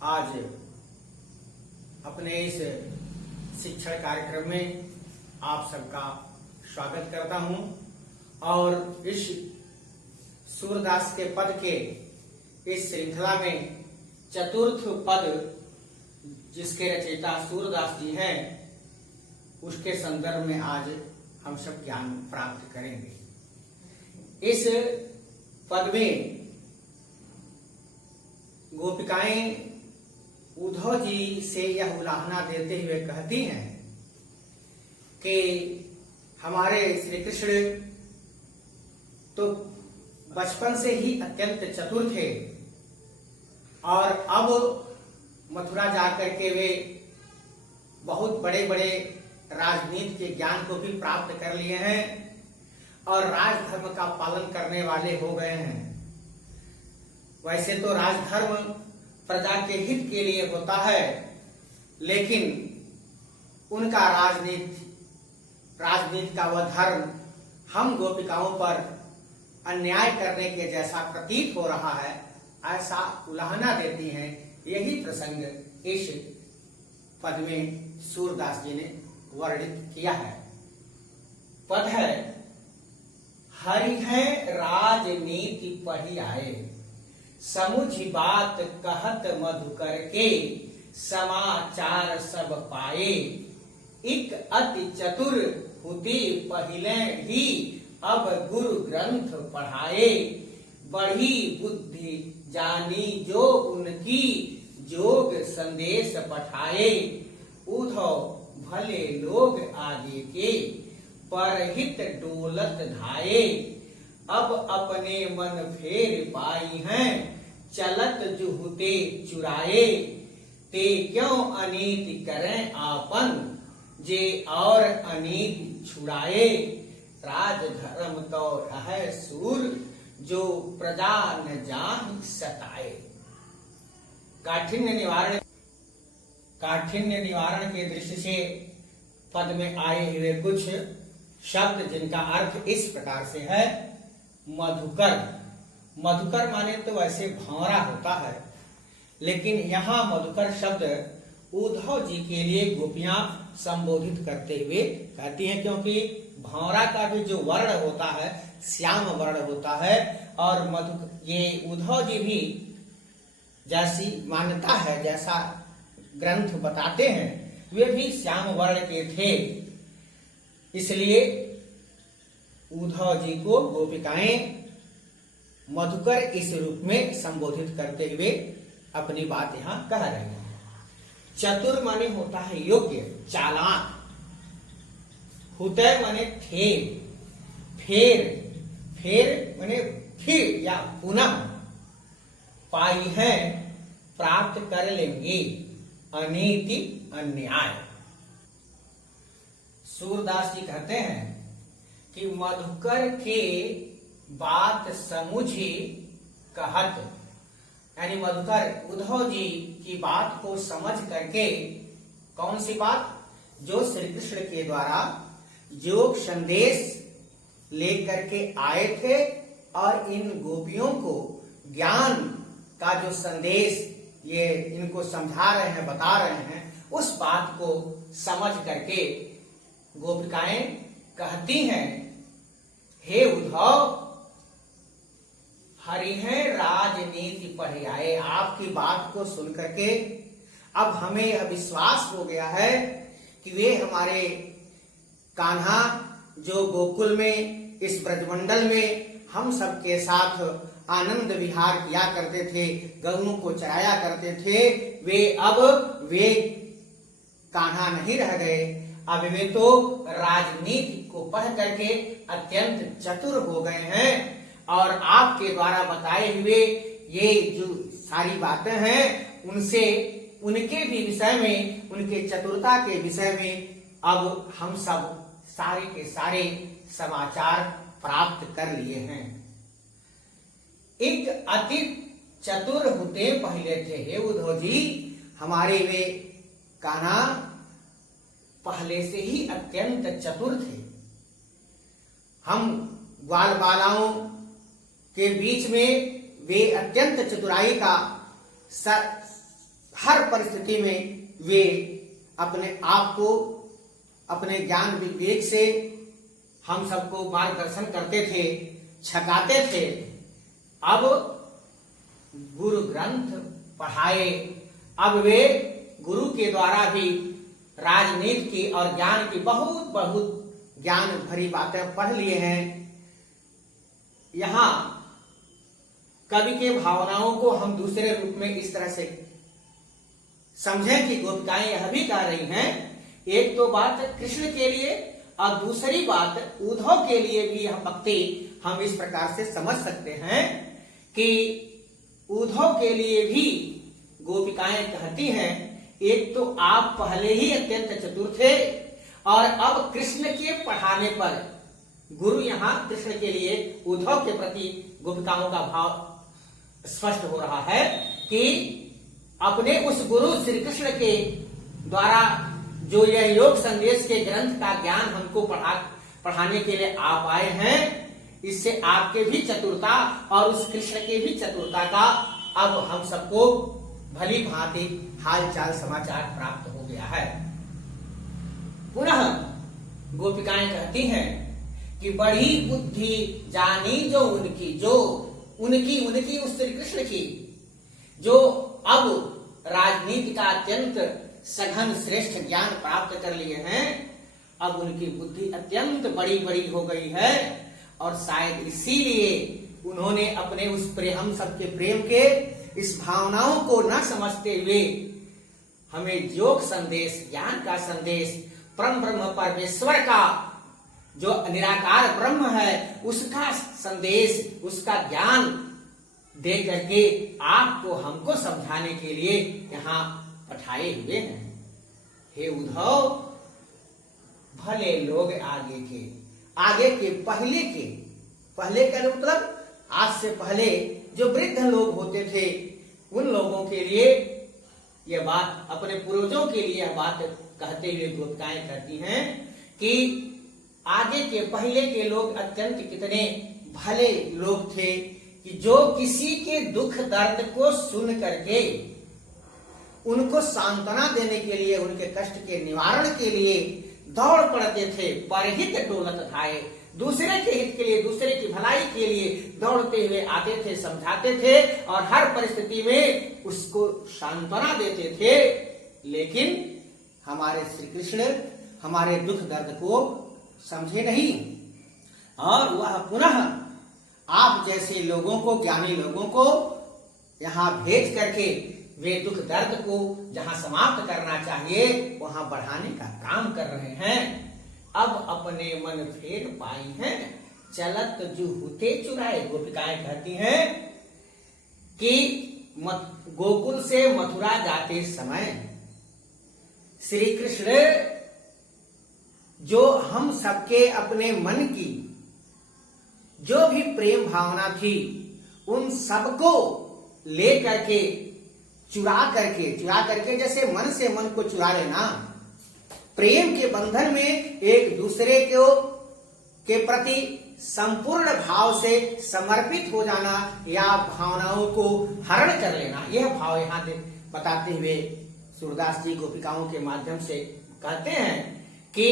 आज अपने इस शिक्षण कार्यक्रम में आप सबका स्वागत करता हूं और इस सूरदास के पद के इस श्रृंखला में चतुर्थ पद जिसके रचयिता सूरदास जी हैं उसके संदर्भ में आज हम सब ज्ञान प्राप्त करेंगे। इस पद में गोपिकाएं उद्धव जी से यह उलाहना देते हुए कहती हैं कि हमारे श्री कृष्ण तो बचपन से ही अत्यंत चतुर थे और अब मथुरा जाकर के वे बहुत बड़े बड़े राजनीति के ज्ञान को भी प्राप्त कर लिए हैं और राजधर्म का पालन करने वाले हो गए हैं। वैसे तो राजधर्म प्रजा के हित के लिए होता है, लेकिन उनका राजनीति का वह धर्म हम गोपिकाओं पर अन्याय करने के जैसा प्रतीत हो रहा है, ऐसा उलाहना देती हैं। यही प्रसंग इस पद में सूरदास जी ने वर्णित किया है। पद है, हरि है राजनीति पढ़ी आए, समुझ बात कहत मधुकर के, समाचार सब पाए, इक अति चतुर हुते पहिले ही, अब गुरु ग्रंथ पढ़ाए, बढ़ी बुद्धि जानी जो उनकी, जोग संदेश पठाए, उद्धव भले लोग आगे के, परहित डोलत धाये, अब अपने मन फेर पाई हैं, चलत जुहुते चुराए, ते क्यों अनीति करें आपन, जे और अनीति छुड़ाए, राजधर्म तो रह सूर, जो प्रजा न जाहि सताए। काठिन्य निवारण के दृष्टि से पद में आए हुए कुछ शब्द जिनका अर्थ इस प्रकार से है। मधुकर, मधुकर माने तो वैसे भंवरा होता है, लेकिन यहाँ मधुकर शब्द उद्धव जी के लिए गोपियां संबोधित करते हुए कहती हैं, क्योंकि भंवरा का भी जो वर्ण होता है श्याम वर्ण होता है और ये उद्धव जी भी जैसी मान्यता है, जैसा ग्रंथ बताते हैं, वे भी श्याम वर्ण के थे। इसलिए उद्धव जी को गोपिकाएं मधुकर इस रूप में संबोधित करते हुए अपनी बात यहाँ कह रही हैं। चतुर माने होता है योग्य, चालाक, हुतय माने थे, फेर माने फिर या पुनः, पाई है प्राप्त कर लेंगे, अनीति अन्याय। सूरदास जी कहते हैं कि मधुकर के बात समुझी कहत, यानी मधुकर उद्धव जी की बात को समझ करके, कौन सी बात, जो श्री कृष्ण के द्वारा जो संदेश लेकर के आए थे और इन गोपियों को ज्ञान का जो संदेश ये इनको समझा रहे हैं, बता रहे हैं, उस बात को समझ करके गोपिकाएं कहती हैं, हे उद्धव, हरि है राजनीति पढ़े आए। आपकी बात को सुन करके अब हमें यह विश्वास हो गया है कि वे हमारे कान्हा जो गोकुल में इस ब्रजमंडल में हम सबके साथ आनंद विहार किया करते थे, गऊओं को चराया करते थे, वे कान्हा नहीं रह गए। अब वे तो राजनीति को पढ़ करके अत्यंत चतुर हो गए हैं और आपके द्वारा बताए हुए ये जो सारी बातें हैं उनसे, उनके भी विषय में, उनके चतुरता के विषय में अब हम सब सारे के सारे समाचार प्राप्त कर लिए हैं। एक अति चतुर होते पहले थे, हे उद्धव जी, हमारे वे कान्हा पहले से ही अत्यंत चतुर थे। हम ग्वाल बालाओं के बीच में वे अत्यंत चतुराई का हर परिस्थिति में वे अपने आप को अपने ज्ञान विवेक से हम सबको मार्गदर्शन करते थे, छकाते थे। अब गुरु ग्रंथ पढ़ाए, अब वे गुरु के द्वारा भी राजनीति की और ज्ञान की बहुत बहुत ज्ञान भरी बातें पढ़ लिए हैं। यहाँ कवि के भावनाओं को हम दूसरे रूप में इस तरह से समझें कि गोपिकाएं यह भी कह रही हैं, एक तो बात कृष्ण के लिए और दूसरी बात उद्धव के लिए भी यह भक्ति हम इस प्रकार से समझ सकते हैं कि उद्धव के लिए भी गोपिकाएं कहती हैं, एक तो आप पहले ही अत्यंत चतुर थे और अब कृष्ण के पढ़ाने पर गुरु यहाँ कृष्ण के लिए उद्धव के प्रति गोपिकाओं का भाव स्पष्ट हो रहा है कि अपने उस गुरु श्री कृष्ण के द्वारा जो यह योग संदेश के ग्रंथ का ज्ञान हमको पढ़ाने के लिए आप आए हैं, इससे आपके भी चतुरता और उस कृष्ण के भी चतुरता का अब हम सबको भली भांति हाल चाल समाचार प्राप्त हो गया है। पुनः गोपिकाएं कहती हैं कि बड़ी बुद्धि जानी जो उनकी उस श्री कृष्ण की, जो अब राजनीति का अत्यंत सघन श्रेष्ठ ज्ञान प्राप्त कर लिए हैं, अब उनकी बुद्धि अत्यंत बड़ी बड़ी हो गई है और शायद इसीलिए उन्होंने अपने उस प्रेम, हम सबके प्रेम के इस भावनाओं को न समझते हुए हमें योग संदेश, ज्ञान का संदेश, परम ब्रह्म परमेश्वर का जो निराकार ब्रह्म है उसका संदेश, उसका ज्ञान दे करके आपको हमको समझाने के लिए यहाँ पठाए हुए हैं। हे उद्धव, भले लोग आगे के पहले का मतलब आज से पहले जो वृद्ध लोग होते थे उन लोगों के लिए यह बात, अपने पूर्वजों के लिए यह बात कहते हुए गोपिकाएं कहती हैं कि आगे के पहले के लोग अत्यंत कितने भले लोग थे कि जो किसी के दुख दर्द को सुन करके उनको सांत्वना देने के लिए, उनके कष्ट के निवारण के लिए दौड़ पड़ते थे। परहित डोलत धाये, दूसरे के हित के लिए, दूसरे की भलाई के लिए दौड़ते हुए आते थे, समझाते थे और हर परिस्थिति में उसको सांत्वना देते थे। लेकिन हमारे श्री कृष्ण हमारे दुख दर्द को समझे नहीं और वह पुनः आप जैसे लोगों को, ज्ञानी लोगों को यहाँ भेज करके वे दुख दर्द को जहाँ समाप्त करना चाहिए वहां बढ़ाने का काम कर रहे हैं। अब अपने मन फेर पाई हैं, चलत जूहुते चुराए। गोपिकाएं कहती हैं कि गोकुल से मथुरा जाते समय श्री कृष्ण जो हम सबके अपने मन की जो भी प्रेम भावना थी उन सबको ले करके चुरा करके जैसे मन से मन को चुरा लेना, प्रेम के बंधन में एक दूसरे को के प्रति संपूर्ण भाव से समर्पित हो जाना या भावनाओं को हरण कर लेना, यह भाव यहाँ बताते हुए सूरदास जी गोपिकाओं के माध्यम से कहते हैं कि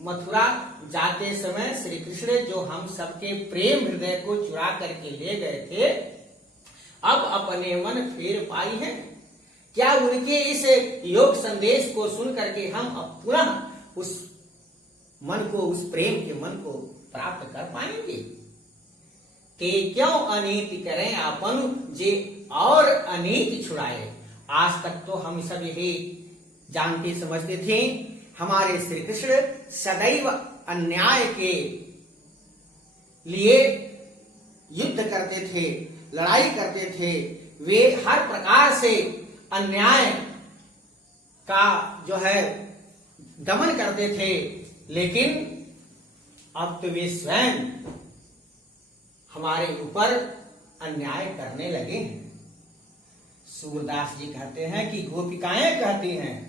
मथुरा जाते समय श्री कृष्ण जो हम सबके प्रेम हृदय को चुरा करके ले गए थे, अब अपने मन फेर पाई है। क्या उनके इस योग संदेश को सुन करके हम अब पुनः उस मन को, उस प्रेम के मन को प्राप्त कर पाएंगे? कि क्यों अनीति करें आपन जे और अनीति छुड़ाए। आज तक तो हम सब यही जानते समझते थे हमारे श्री कृष्ण सदैव अन्याय के लिए युद्ध करते थे, लड़ाई करते थे, वे हर प्रकार से अन्याय का जो है दमन करते थे। लेकिन अब तो वे स्वयं हमारे ऊपर अन्याय करने लगे हैं। सूरदास जी कहते हैं कि गोपिकाएं कहती हैं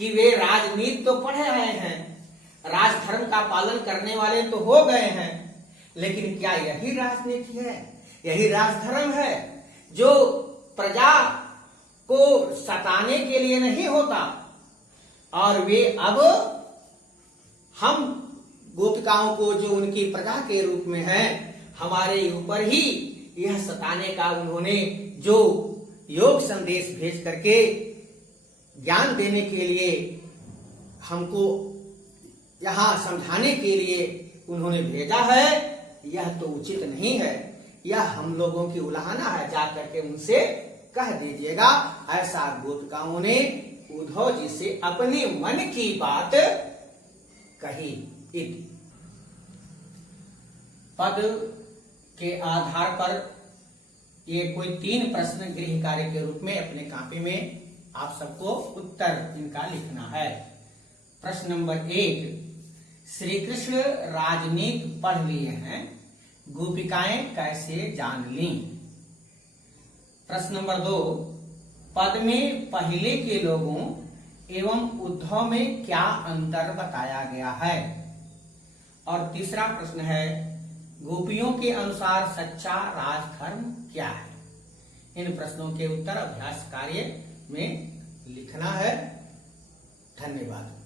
कि वे राजनीति तो पढ़ रहे हैं, राजधर्म का पालन करने वाले तो हो गए हैं, लेकिन क्या यही राजनीति है, यही राजधर्म है जो प्रजा को सताने के लिए नहीं होता, और वे अब हम गोपिकाओं को जो उनकी प्रजा के रूप में है हमारे ऊपर ही यह सताने का उन्होंने जो योग संदेश भेज करके ज्ञान देने के लिए हमको यहाँ समझाने के लिए उन्होंने भेजा है, यह तो उचित नहीं है। यह हम लोगों की उलाहना है, जा करके उनसे कह दीजिएगा। ऐसा गोपिकाओं ने उद्धव जी से अपने मन की बात कही। पद के आधार पर ये कोई 3 प्रश्न गृह कार्य के रूप में अपने कॉपी में आप सबको उत्तर इनका लिखना है। प्रश्न नंबर 1, श्री कृष्ण राजनीति पढ़ लिए हैं, गोपिकाएं कैसे जान ली। प्रश्न नंबर 2, पद में पहले के लोगों एवं उद्धव में क्या अंतर बताया गया है। और तीसरा प्रश्न है, गोपियों के अनुसार सच्चा राजधर्म क्या है। इन प्रश्नों के उत्तर अभ्यास कार्य में लिखना है। धन्यवाद।